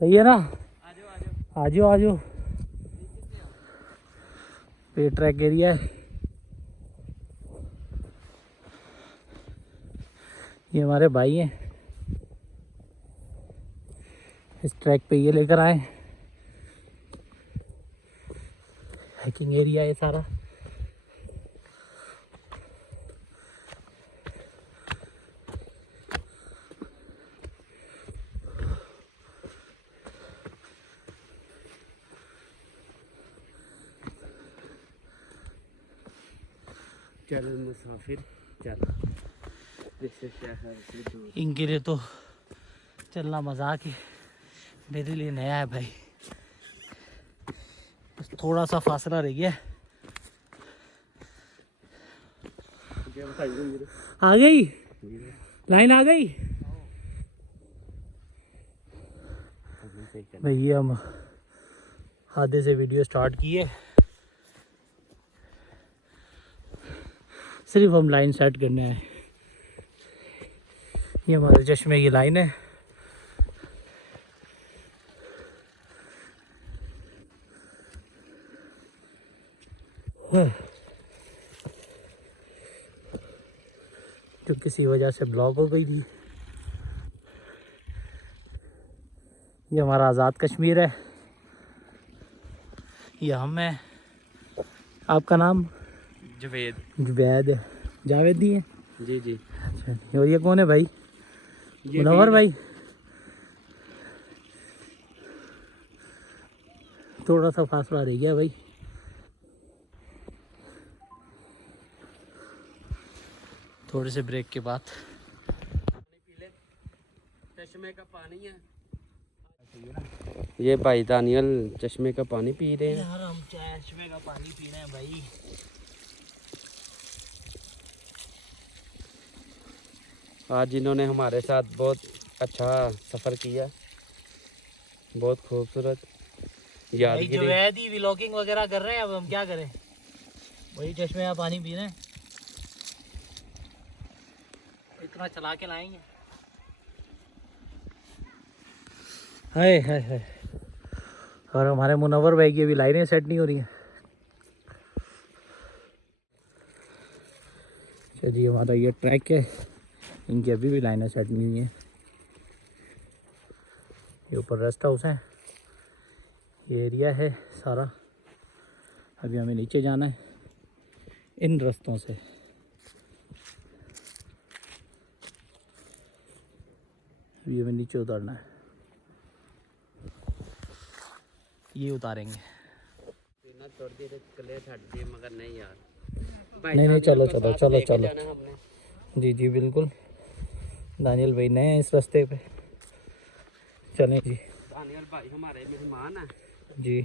सही है ना? आ जाओ। पे ट्रैक एरिया है। ये हमारे भाई हैं, इस ट्रैक पे ये लेकर आए। हाइकिंग एरिया है सारा। चल मुसाफिर चल, इनके लिए तो चलना मजाक ही, मेरे लिए नया है भाई। बस थोड़ा सा फासला रह गया। आ गई लाइन, आ गई भैया। हम आधे से वीडियो स्टार्ट किए, सिर्फ हम लाइन सेट करने आए। ये हमारे चश्मे की लाइन है। जो किसी वजह से ब्लॉक हो गई थी। ये हमारा आज़ाद कश्मीर है। ये हम है। आपका नाम? जुबैद जावेद ही है। जी। अच्छा, और ये कौन है भाई? मुनव्वर भाई। थोड़ा सा फासला रह गया भाई। थोड़े से ब्रेक के बाद चश्मे का पानी है। ये भाई दानियल चश्मे का पानी पी रहे हैं। यार हम चश्मे का पानी पी रहे हैं भाई। आज इन्होंने हमारे साथ बहुत अच्छा सफ़र किया, बहुत खूबसूरत भाई यादगिरी। जुवैद ही व्लॉगिंग वगैरह कर रहे हैं, अब हम क्या करें? वही चश्मे का पानी पी रहे हैं। इतना चला के लाएंगे। हाय हाय हाय। और हमारे मुनव्वर भाई की अभी लाइनें सेट नहीं हो रही हैं। चलिए, हमारा ये ट्रैक है, इनकी अभी भी लाइनें सेट नहीं हुई हैं। ये ऊपर रेस्ट हाउस है, ये एरिया है सारा। अभी हमें नीचे जाना है इन रास्तों से। अभी हमें नीचे उतारना है, ये उतारेंगे। मगर नहीं यार, नहीं चलो। जी बिल्कुल। दानियल भाई नए हैं इस रास्ते पे। चलें जी। दानियल भाई हमारे मेहमान हैं जी।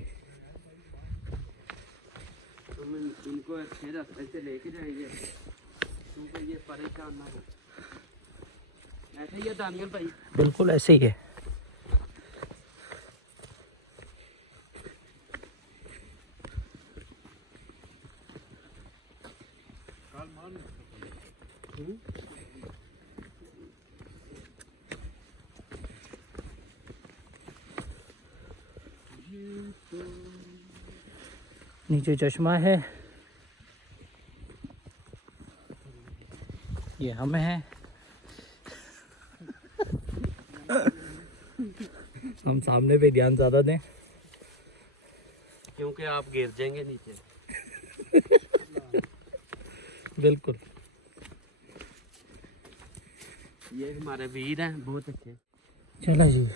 हम इनको अच्छे रास्ते से लेके जाएंगे, क्योंकि ये परेशान ना हो। ऐसे ही है दानियल भाई? बिल्कुल ऐसे ही है। नीचे चश्मा है, ये हम हैं। हम सामने पे ध्यान ज़्यादा दें, क्योंकि आप गिर जाएंगे नीचे। बिल्कुल। ये हमारे वीर हैं, बहुत अच्छे। चलो जी।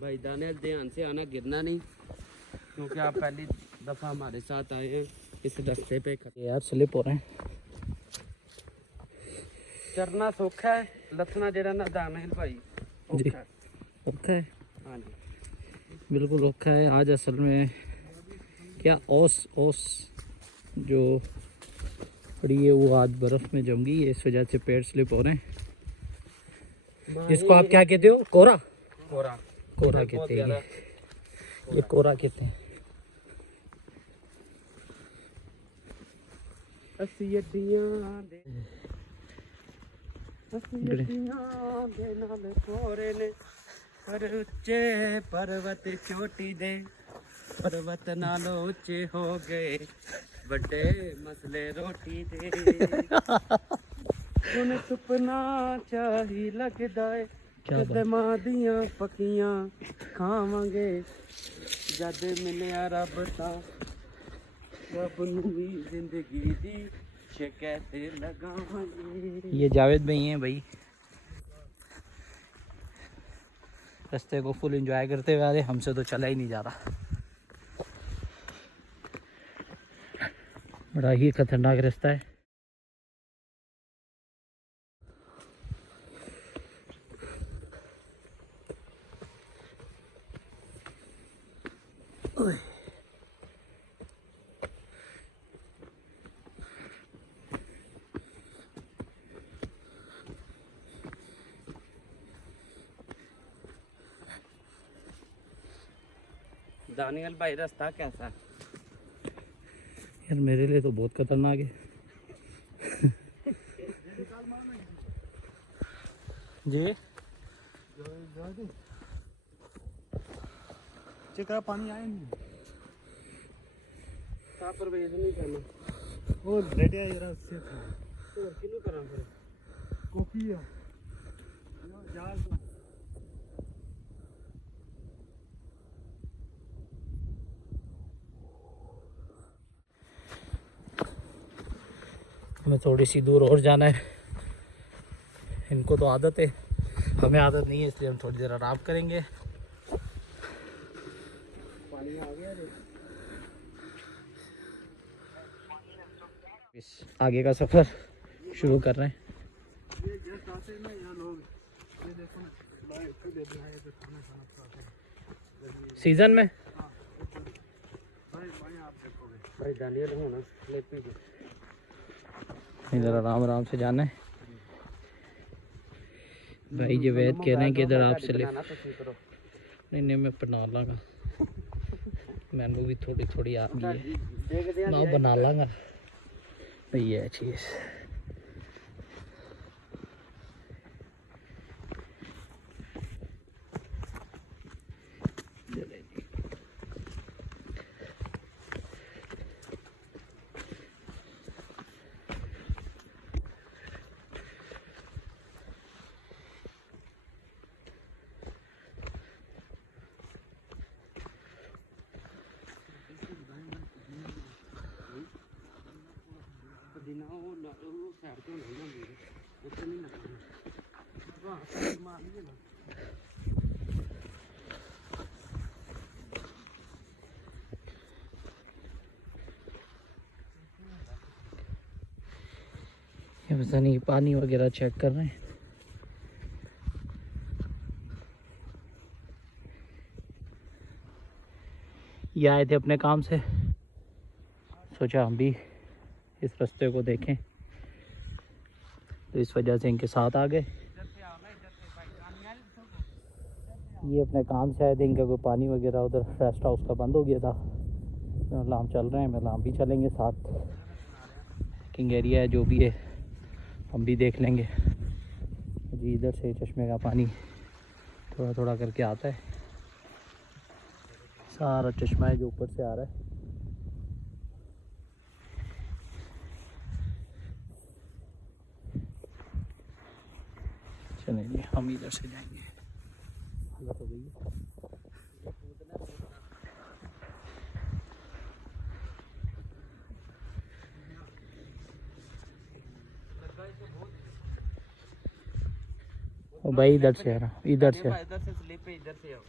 भाई दानियल ध्यान से आना, गिरना नहीं, क्योंकि आप पहली दफ़ा हमारे साथ आए हैं इस रास्ते पे। यार स्लिप हो रहे हैं। चरना सौखा है, लथना जरा ना दानियल भाई जी औखा है। औखा है, हाँ जी, बिल्कुल औखा है। आज असल में क्या ओस जो और ये वो आज बर्फ़ में जम गई है, इस वजह से पैर स्लिप हो रहे हैं। इसको आप क्या कहते हो? कोरा? कोरा कोरा कहते हैं ये कोरा कहते हैं। असियतियां दे नाल कोरे ने पर उच्चे पर्वत चोटी दे पर्वत नालों उच्चे हो गए बड़े मसले रोटी दे हुन सुपना चाही लगदा है कदमां दियां पक्कियां खावांगे जद मिलिया रब तां रब नूं भी जिंदगी दी शिकायत लगावांगे। ये जावेद भाई हैं भाई, रास्ते को फुल एंजॉय करते हुए आ रहे, हमसे तो चला ही नहीं जा रहा। बड़ा ही खतरनाक रास्ता है। दानियल भाई रास्ता कैसा है? यार मेरे लिए तो बहुत खतरनाक है। जी चेकरा पानी आया नहीं ता प्रवेश नहीं करना वो रेडिया जरा से तो किनु करा फिर कॉफी है जहाज हमें थोड़ी सी दूर और जाना है। इनको तो आदत है, हमें आदत नहीं है, इसलिए हम थोड़ी देर आराम करेंगे। पानी में आ गया रे इस आगे का सफ़र शुरू कर रहे हैं। ये जस्ट आते हैं ना यहाँ लोग ये देखो ना भाई इसको दे दिया है तो खाना खाना खाते हैं सीजन में भाई भाई आप देखोगे भाई दानियल होना लेपी दे इधर आराम आराम से जाना है। भाई जी वैद कह रहे हैं कि इधर आपसे ले नहीं नहीं मैं बना लाँगा, मैंने भी थोड़ी थोड़ी आ गई है, मैं बना लाँगा भाई ये चीज़। दिना वो साइड तो नहीं जाती उससे नहीं लगना वाह मार नहीं ना ये पता नहीं पानी वगैरह चेक कर रहे हैं। ये आए थे अपने काम से, सोचा हम भी इस रास्ते को देखें, तो इस वजह से इनके साथ आ गए। ये अपने काम से आए थे, इनका कोई पानी वगैरह उधर रेस्ट हाउस का बंद हो गया था, लाम चल रहे हैं, मैं लाम भी चलेंगे साथ, किंग एरिया है जो भी है हम भी देख लेंगे। जी इधर से चश्मे का पानी थोड़ा थोड़ा करके आता है, सारा चश्मा है जो ऊपर से आ रहा है। चलेंगे हम इधर से जाएंगे। हालत हो गई है। ओ भाई इधर से आ रहा, इधर से स्लिप पे इधर से आओ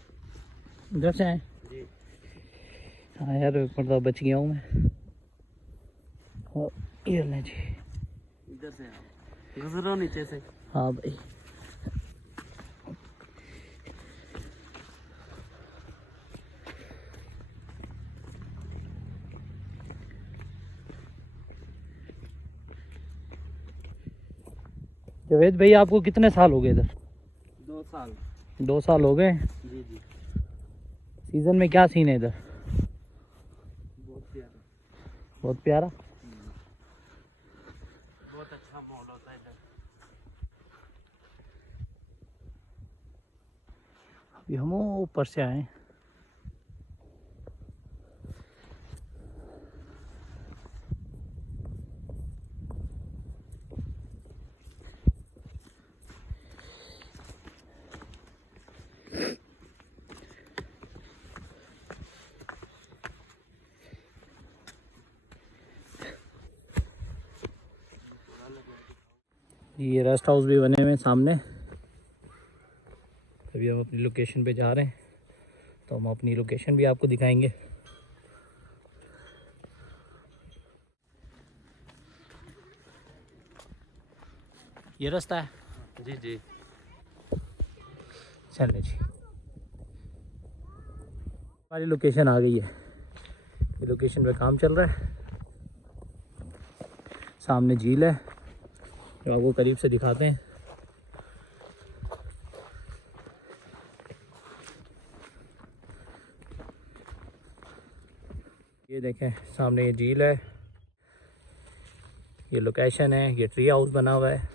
इधर से आए। जी हाँ यार मतलब बच गया हूँ मैं। और ये लें जी, इधर से आओ गुजरो नीचे से। हाँ भाई जावेद भाई आपको कितने साल हो गए इधर? 2 साल। 2 साल हो गए। जी जी। सीज़न में क्या सीन है इधर? बहुत प्यारा। बहुत प्यारा। बहुत अच्छा माहौल होता है इधर। अभी हम ऊपर से आए। ये रेस्ट हाउस भी बने हुए हैं सामने। अभी हम अपनी लोकेशन पे जा रहे हैं, तो हम अपनी लोकेशन भी आपको दिखाएंगे। ये रास्ता है। जी जी। चलिए जी, हमारी लोकेशन आ गई है। ये लोकेशन पे काम चल रहा है। सामने झील है जो आपको करीब से दिखाते हैं। ये देखें सामने ये झील है, ये लोकेशन है। ये ट्री हाउस बना हुआ है,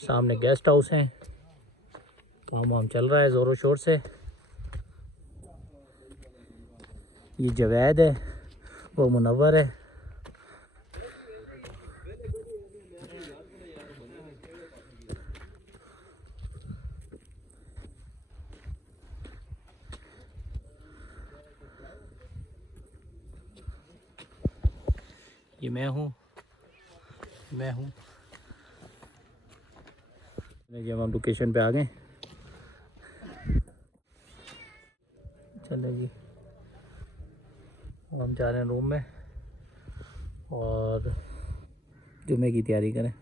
सामने गेस्ट हाउस है। काम वाम चल रहा है ज़ोरों शोर से। ये जवेद है, वो मुनव्वर है। ये मैं हूँ। जब हम लोकेशन पे आ गए, चले जी हम जा रहे हैं रूम में और जुम्मे की तैयारी करें।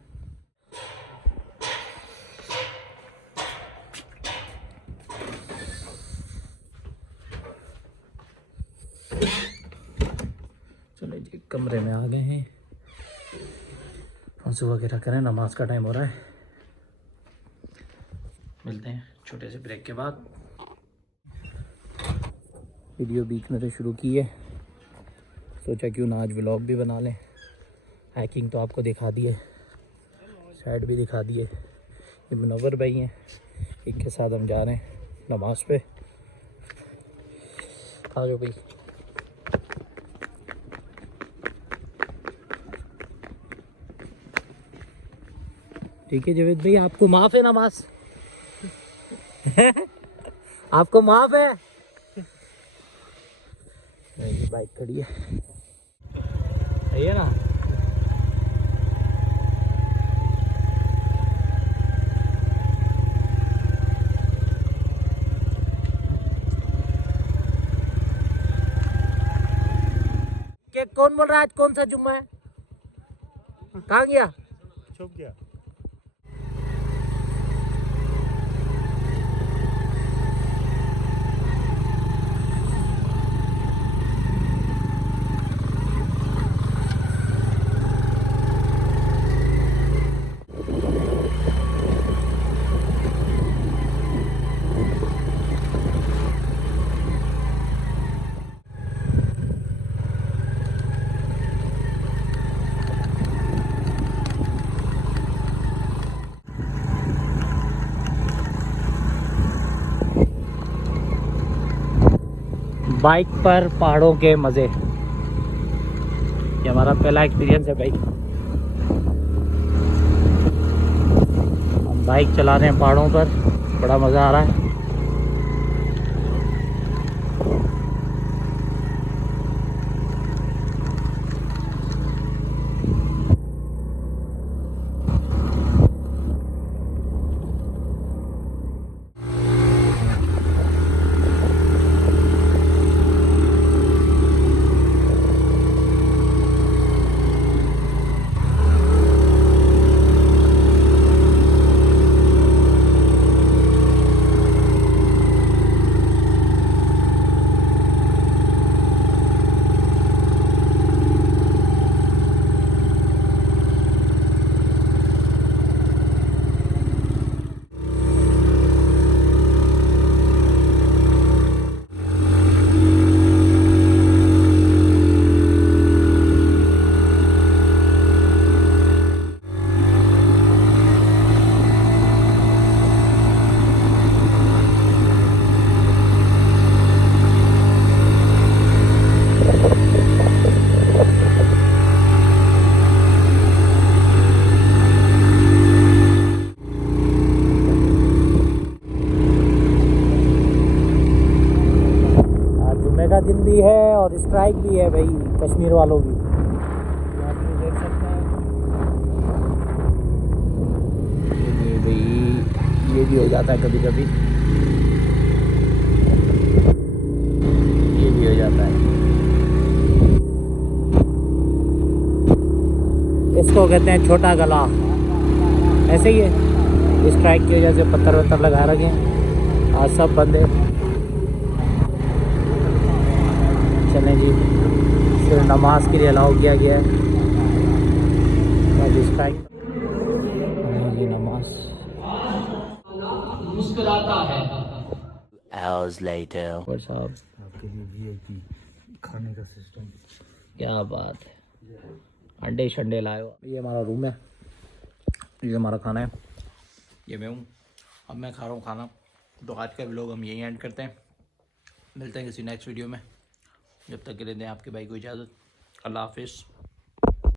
चले जी कमरे में आ गए हैं। वज़ू वगैरह करें, नमाज का टाइम हो रहा है। मिलते हैं छोटे से ब्रेक के बाद। वीडियो बीच में से शुरू की है, सोचा क्यों ना आज व्लॉग भी बना लें। हाइकिंग तो आपको दिखा दी है, साइड भी दिखा दी है। ये मुनव्वर भाई हैं, इनके साथ हम जा रहे हैं नमाज पे। आ जाओ भाई। ठीक है जावेद भाई, आपको माफ़ है नमाज? आपको माफ़ है? ये बाइक खड़ी है, सही है ना? क्या कौन बोल रहा है आज कौन सा जुम्मा है? कहाँ गया? छुप गया। बाइक पर पहाड़ों के मज़े, ये हमारा पहला एक्सपीरियंस है भाई। हम बाइक चला रहे हैं पहाड़ों पर, बड़ा मज़ा आ रहा है। दिन भी है और स्ट्राइक भी है भाई कश्मीर वालों की। आप ये देख सकते हैं ये भाई, ये भी हो जाता है कभी कभी, ये भी हो जाता है। इसको कहते हैं छोटा गला, ऐसे ही है। स्ट्राइक की वजह से पत्थर वत्थर लगा रखे हैं आज सब बंदे। चलें जी, फिर नमाज के लिए अलाउ किया गया है। बाकी स्ट्राइक जी नमाज मुस्कुराता है। Hours later. और साहब आपके लिए वीआईपी खाने का सिस्टम। क्या बात है, अंडे शंडे लाए हो। ये हमारा रूम है, ये हमारा खाना है, ये मैं हूँ, अब मैं खा रहा हूँ खाना। तो आज का व्लॉग हम यहीं एंड करते हैं, मिलते हैं किसी नेक्स्ट वीडियो में। जब तक के लिए दें आपके भाई को इजाज़त। अल्लाह हाफिज़।